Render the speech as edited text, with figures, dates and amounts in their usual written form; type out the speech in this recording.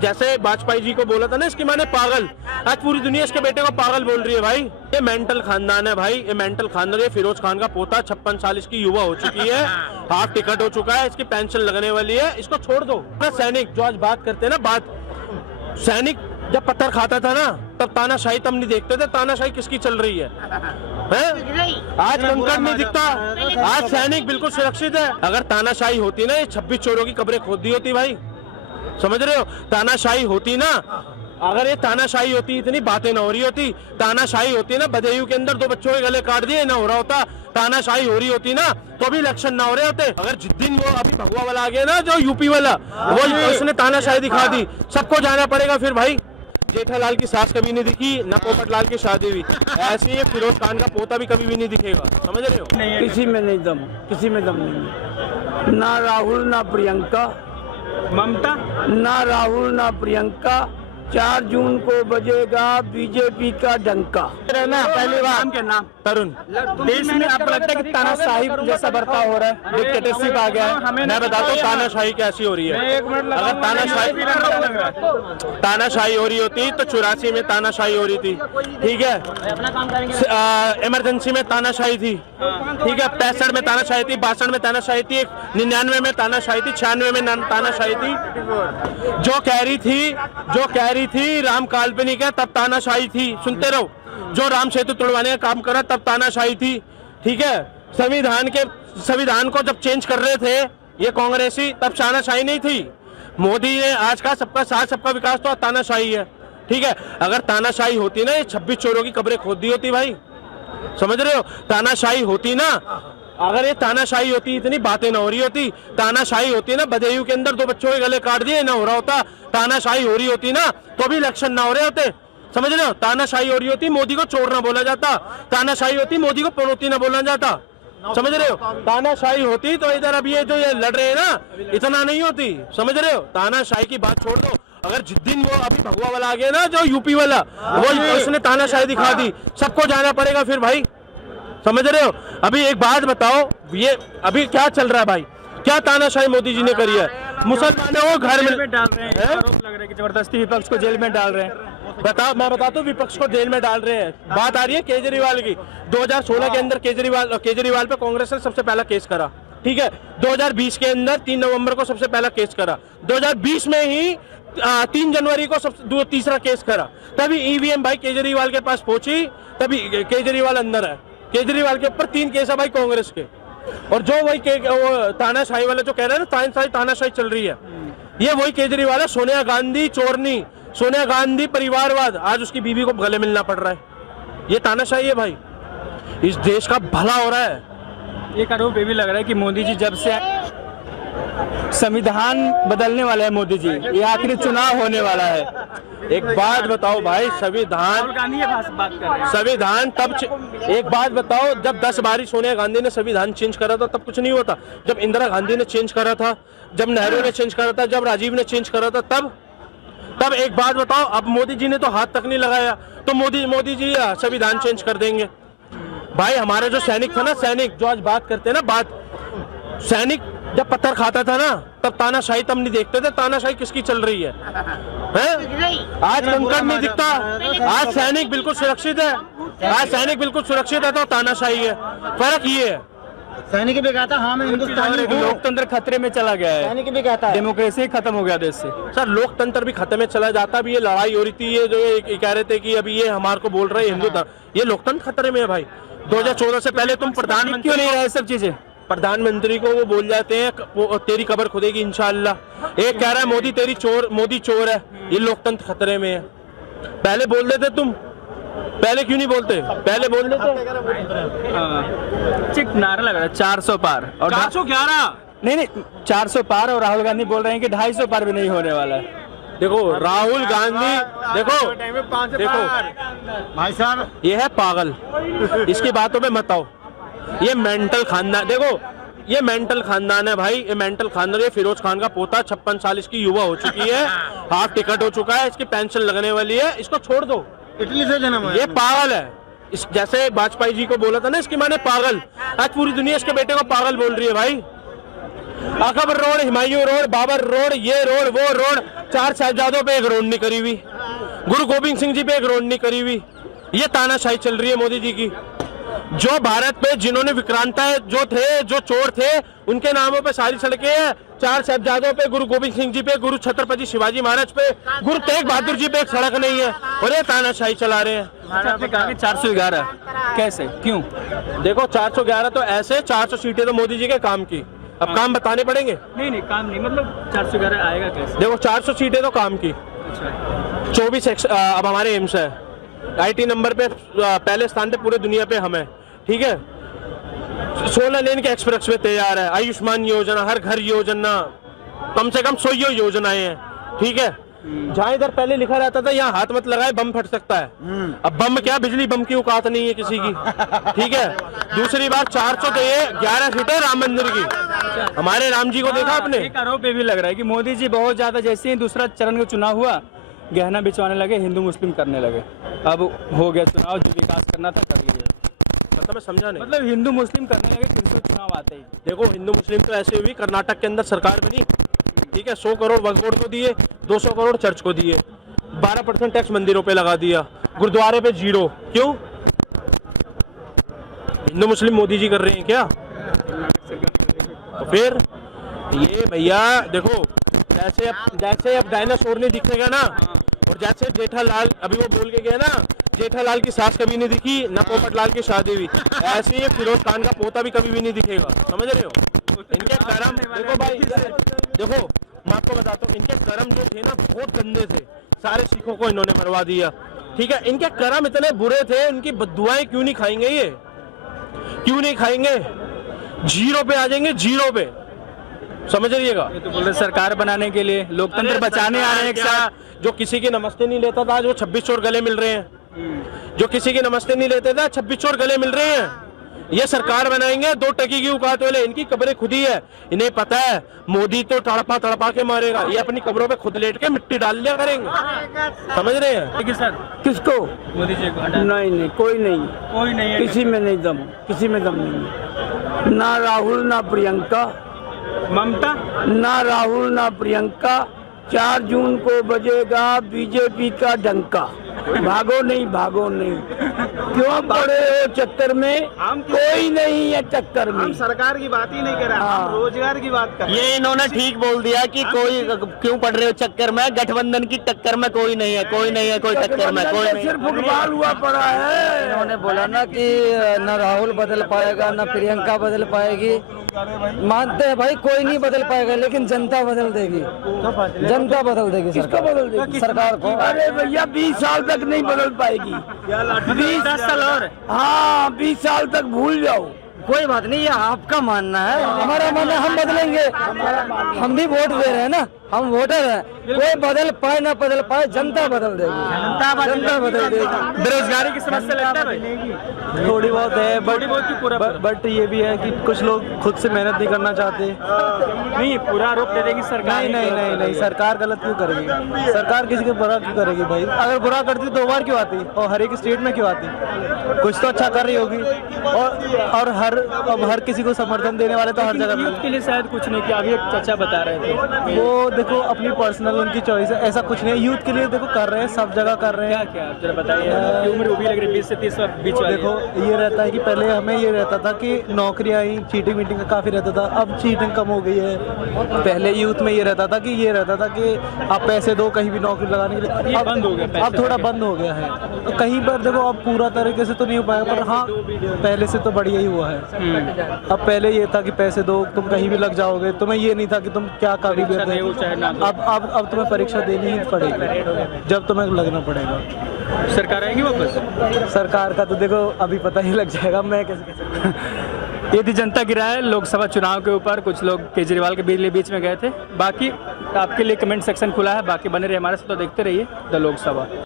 जैसे वाजपेयी जी को बोला था ना इसकी माने पागल, आज पूरी दुनिया इसके बेटे को पागल बोल रही है भाई। ये मेंटल खानदान है भाई, ये मेंटल खानदान। ये फिरोज खान का पोता 56 साल इसकी युवा हो चुकी है, हाफ टिकट हो चुका है, इसकी पेंशन लगने वाली है, इसको छोड़ दो। सैनिक जो आज बात करते हैं ना, बात सैनिक जब पत्थर खाता था ना तब तानाशाही तब नहीं देखते थे, तानाशाही किसकी चल रही है? आज कंकड़ नहीं दिखता, आज सैनिक बिल्कुल सुरक्षित है। अगर तानाशाही होती ना, ये 26 चोरों की कब्रें खोद दी होती भाई, समझ रहे हो? तानाशाही होती ना, अगर ये तानाशाही होती इतनी बातें ना हो रही होती। तानाशाही होती ना, बदायूं के अंदर 2 बच्चों के गले काट दिए ना हो रहा होता। तानाशाही हो रही होती ना तो भी इलेक्शन ना हो रहे होते। अगर जिस दिन वो अभी भगवा वाला आ गया ना, जो यूपी वाला, वो उसने तानाशाही दिखा दी, सबको जाना पड़ेगा फिर भाई। जेठालाल की सास कभी नहीं दिखी, ना पोपटलाल की शादी हुई, ऐसे ही फिरोज खान का पोता भी कभी भी नहीं दिखेगा, समझ रहे हो? किसी में नहीं दम, किसी में दम नहीं, ना राहुल ना प्रियंका, ममता ना राहुल ना प्रियंका। 4 जून को बजेगा बीजेपी का डंका। ना पहली बार नाम क्या नाम तरुण। देश में आपको लगता है कि तानाशाही जैसा बर्ताव हो रहा है, डिक्टेटरशिप आ गया है? मैं बताता हूँ तानाशाही कैसी हो रही है। अगर तानाशाही हो रही होती तो 84 में तानाशाही हो रही थी, ठीक है? इमरजेंसी में तानाशाही थी, ठीक है? 65 में तानाशाही थी, 62 में तानाशाही थी, 99 में तानाशाही थी, 96 में तानाशाही थी। जो कह रही थी राम काल्पनिक है तब तानाशाही थी, सुनते रहो। जो राम सेतु तोड़वाने का काम करा तब तानाशाही थी, ठीक है? संविधान को जब चेंज कर रहे थे ये कांग्रेसी, तब तानाशाही नहीं थी। मोदी ने आज का सबका साथ सबका विकास तो तानाशाही है, ठीक है? अगर तानाशाही होती ना, ये 26 चोरों की कब्रें खोद दी होती भाई, समझ रहे हो? तानाशाही होती ना, अगर ये तानाशाही होती इतनी बातें ना हो रही होती। तानाशाही होती ना, बदायूं के अंदर 2 बच्चों के गले काट दिए ना हो रहा होता। तानाशाही हो रही होती ना तो भी इलेक्शन ना हो रहे होते, समझ रहे हो? तानाशाही हो रही होती, मोदी को चोर ना बोला जाता। तानाशाही होती, मोदी को पड़ोती ना बोला जाता, समझ रहे हो? तानाशाही होती तो इधर अब ये जो ये लड़ रहे हैं ना, इतना नहीं होती, समझ रहे हो? तानाशाही की बात छोड़ दो। अगर जिस दिन वो अभी भगवा वाला आ गया ना, जो यूपी वाला, वो उसने तानाशाही दिखा दी, सबको जाना पड़ेगा फिर भाई, समझ रहे हो? अभी एक बात बताओ, ये अभी क्या चल रहा है भाई? क्या तानाशाही मोदी जी ने करी है? मुसलमानों को घर में डाल रहे हैं, आरोप लग रहा है कि जबरदस्ती विपक्ष को जेल में डाल रहे हैं। बताओ, मैं बताता हूँ विपक्ष को जेल में डाल रहे हैं। बात आ रही है केजरीवाल की। 2016 के अंदर केजरीवाल पे कांग्रेस ने सबसे पहला केस करा, ठीक है? 2020 के अंदर 3 नवंबर को सबसे पहला केस करा, 2020 में ही 3 जनवरी को तीसरा केस करा। तभी ईवीएम भाई केजरीवाल के पास पहुंची, तभी केजरीवाल अंदर है। केजरीवाल के ऊपर 3 केस है भाई कांग्रेस के। और जो वही तानाशाही वाला जो कह रहा है ना, तानाशाही चल रही है, ये वही केजरीवाल है। सोनिया गांधी चोरनी, सोनिया गांधी परिवारवाद, आज उसकी बीवी को गले मिलना पड़ रहा है। ये तानाशाही है भाई, इस देश का भला हो रहा है। एक आरोप ये भी लग रहा है कि मोदी जी जब से संविधान बदलने वाले हैं, मोदी जी ये आखिरी चुनाव होने वाला है। एक बात बताओ भाई, संविधान तब एक बात बताओ, जब 10 बारी सोनिया गांधी ने संविधान चेंज करा था तब कुछ नहीं होता। जब इंदिरा गांधी ने चेंज करा था, जब नेहरू ने चेंज करा था, जब राजीव ने चेंज करा था, तब एक बात बताओ, अब मोदी जी ने तो हाथ तक नहीं लगाया, तो मोदी जी संविधान चेंज कर देंगे भाई? हमारा जो सैनिक था ना, सैनिक जो आज बात करते हैं ना, बात सैनिक जब पत्थर खाता था ना तब तानाशाही तब नहीं देखते थे, तानाशाही किसकी चल रही है? आज कंकड़ नहीं दिखता, आज सैनिक बिल्कुल सुरक्षित है, आज सैनिक बिल्कुल सुरक्षित है तो तानाशाही है। फर्क ये है। सैनिक भी कहता हाँ मैं हिंदुस्तानी हूँ, लोकतंत्र खतरे में चला गया है, सैनिक भी कहता है डेमोक्रेसी खत्म हो गया देश से। सर लोकतंत्र भी खत्म में चला जाता, भी ये लड़ाई हो रही थी, ये जो ये कह रहे थे कि अभी ये हमारे को बोल रहे हैं हिंदू, ये लोकतंत्र खतरे में है भाई। 2014 से पहले तुम प्रधानमंत्री क्यों नहीं रहे सब चीजें? प्रधानमंत्री को वो बोल जाते हैं तेरी कब्र खुदेगी इंशाअल्लाह। एक कह रहा है मोदी चोर है, ये लोकतंत्र खतरे में है। पहले बोल देते तुम, पहले क्यों नहीं बोलते? पहले बोल देते। चिक नारा लग रहा है 400 पार और 411 नहीं 400 पार, और राहुल गांधी बोल रहे हैं कि 250 पार भी नहीं होने वाला है। देखो राहुल गांधी, देखो भाई साहब, ये है पागल, इसकी बातों में मत आओ। ये मेंटल खानदान, देखो ये मेंटल खानदान है भाई, ये मेंटल खानदान। ये फिरोज खान का पोता 56 साल इसकी युवा हो चुकी है, हाफ टिकट हो चुका है, इसकी पेंशन लगने वाली है, इसको छोड़ दो। इटली से जन्म ये पागल है। जैसे वाजपेयी जी को बोला था ना इसकी माने पागल, आज पूरी दुनिया इसके बेटे को पागल बोल रही है भाई। Akbar road, Humayun road, Babar road, ये रोड वो रोड, चार साहिबजादों पे एक रोड नहीं करी हुई, गुरु गोविंद सिंह जी पे एक रोड नहीं करी हुई। ये तानाशाही चल रही है मोदी जी की। जो भारत पे जिन्होंने विक्रांताएं जो थे, जो चोर थे, उनके नामों पे सारी सड़कें हैं। चार साहिबजादों पे, गुरु गोविंद सिंह जी पे, गुरु छत्रपति शिवाजी महाराज पे, गुरु तेग बहादुर जी पे एक सड़क नहीं है, और ये तानाशाही चला रहे हैं। आपने कहा कि 411 कैसे, क्यों? देखो 411 तो ऐसे, 400 सीटें तो मोदी जी के काम की। अब काम बताने पड़ेंगे? नहीं काम नहीं, मतलब 411 आएगा कैसे? देखो 400 सीटें तो काम की। अच्छा, 24 अब हमारे एम्स है, IT नंबर पे पहले स्थान पे पूरे दुनिया पे हम है, ठीक है। 16 लेन के एक्सप्रेस वे तैयार है, आयुष्मान योजना, हर घर योजना, कम से कम 100 योजनाएं हैं, ठीक है। जहाँ इधर पहले लिखा रहता था यहाँ हाथ मत लगाए बम फट सकता है, अब बम क्या, बिजली बम की औकात नहीं है किसी की, ठीक है। दूसरी बात 400 तो ये 11 सीटें राम मंदिर की, हमारे राम जी को देखा आपने? एक आरोप ये भी लग रहा है कि मोदी जी बहुत ज्यादा, जैसे ही दूसरा चरण का चुनाव हुआ, गहना बिचवाने लगे, हिंदू मुस्लिम करने लगे। अब हो गया चुनाव, जो विकास करना था कर लिया। मतलब मैं समझा नहीं, मतलब हिंदू मुस्लिम करने लगे फिर चुनाव आते ही। देखो हिंदू मुस्लिम तो ऐसे हुई, कर्नाटक के अंदर सरकार बनी, ठीक है। 100 करोड़ वक्फ बोर्ड को दिए, 200 करोड़ चर्च को दिए, 12% टैक्स मंदिरों पे लगा दिया, गुरुद्वारे पे 0। क्यों? हिंदू मुस्लिम मोदी जी कर रहे हैं क्या? तो फिर ये भैया देखो, जैसे अब डायनासोर नहीं दिखेगा ना, और जैसे जेठालाल अभी वो बोल के गया ना, जेठालाल की सास कभी नहीं दिखी ना पोपटलाल की शादी हुई, ऐसे ही फिरोज खान का पोता भी कभी भी नहीं दिखेगा, समझ रहे हो? इनके कर्म देखो भाई, देखो मैं आपको बताता हूँ, इनके कर्म जो थे ना बहुत गंदे थे, सारे सिखों को इन्होंने मरवा दिया, ठीक है। इनके कर्म इतने बुरे थे, इनकी बद्दुआएं क्यों नहीं खाएंगे, ये क्यों नहीं खाएंगे? 0 पे आ जाएंगे, 0 पे, समझ रहिएगा। ये तो बोल रहे सरकार बनाने के लिए, लोकतंत्र बचाने आ रहे हैं एक साथ। जो किसी की नमस्ते नहीं लेता था आज वो 26 चोर गले मिल रहे हैं, जो किसी की नमस्ते नहीं लेते थे 26 चोर गले मिल रहे हैं। ये सरकार बनाएंगे 2 टकी की औकात वाले, इनकी कब्रें खुद ही है, इन्हें पता है मोदी तो तड़पा के मारेगा, ये अपनी कब्रों पे खुद लेट के मिट्टी डाल लिया करेंगे, समझ रहे हैं? ठीक है सर, किसको? मोदी जी को नहीं, कोई नहीं, कोई नहीं है, किसी में नहीं दम, किसी में दम नहीं है। ना राहुल ना प्रियंका, ममता ना राहुल ना प्रियंका। 4 जून को बजेगा बीजेपी का डंका, भागो नहीं, भागो नहीं। क्यों पड़े हो चक्कर में? कोई नहीं है चक्कर में। हम सरकार की बात ही नहीं कर रहे, हम रोजगार की बात कर रहे हैं। ये इन्होंने ठीक बोल दिया कि कोई क्यों पड़ रहे हो चक्कर में, गठबंधन की टक्कर में कोई नहीं है, कोई नहीं है, कोई टक्कर में कोई नहीं। सिर्फ फुटबॉल हुआ पड़ा है। उन्होंने बोला ना कि न राहुल बदल पाएगा न प्रियंका बदल पाएगी। मानते हैं भाई कोई नहीं बदल पाएगा, लेकिन जनता बदल देगी, जनता बदल देगी। किसको बदल देगी? सरकार को। अरे भैया 20 साल तक नहीं बदल पाएगी, 10 साल और। हाँ 20 साल तक भूल जाओ। कोई बात नहीं, ये आपका मानना है, हमारा मानना है, हम बदलेंगे। हम भी वोट दे रहे हैं ना, हम वोटर हैं। कोई बदल पाए ना बदल पाए, जनता बदल देगी, जनता बदल देगी। बेरोजगारी की समस्या लगता है भाई? थोड़ी बहुत है, पूरा बट ये भी है कि कुछ लोग खुद से मेहनत नहीं करना चाहते। नहीं, पूरा आरोप दे देगी सरकार। नहीं, सरकार गलत क्यों करेगी? सरकार किसी को बुरा क्यों करेगी भाई? अगर बुरा करती तो 2 बार क्यों आती, और हर एक स्टेट में क्यों आती? कुछ तो अच्छा कर रही होगी, और हर किसी को समर्थन देने वाले तो हर जगह यूथ के लिए शायद कुछ नहीं किया, अभी एक चाचा बता रहे थे। वो देखो अपनी पर्सनल उनकी चॉइस है, ऐसा कुछ नहीं है। यूथ के लिए देखो कर रहे हैं, सब जगह कर रहे हैं। क्या जरा बताइए, उम्र भी लग रही 20 से 30 बीच वाली। देखो ये रहता है कि पहले हमें ये रहता था कि नौकरियां ही, चीटिंग मीटिंग का काफ़ी रहता था, अब चीटिंग कम हो गई है। पहले यूथ में ये रहता था कि आप पैसे दो कहीं भी नौकरी लगाने के लिए, अब बंद हो गया, अब थोड़ा बंद हो गया है। तो कहीं पर देखो अब पूरा तरीके से तो नहीं हो पाएगा, पर हाँ पहले से तो बढ़िया ही हुआ है। अब पहले ये था कि पैसे दो तुम कहीं भी लग जाओगे, तुम्हें ये नहीं था कि तुम क्या काबिलियत है। अब तुम्हें परीक्षा देनी ही पड़ेगी, जब तुम्हें लगना पड़ेगा। सरकार आएगी वापस? सरकार का तो देखो अभी पता ही लग जाएगा, मैं कैसे। ये थी जनता की राय लोकसभा चुनाव के ऊपर। कुछ लोग केजरीवाल के बीच में गए थे। बाकी आपके लिए कमेंट सेक्शन खुला है, बाकी बने रहे हमारे साथ, तो देखते रहिए द लोकसभा।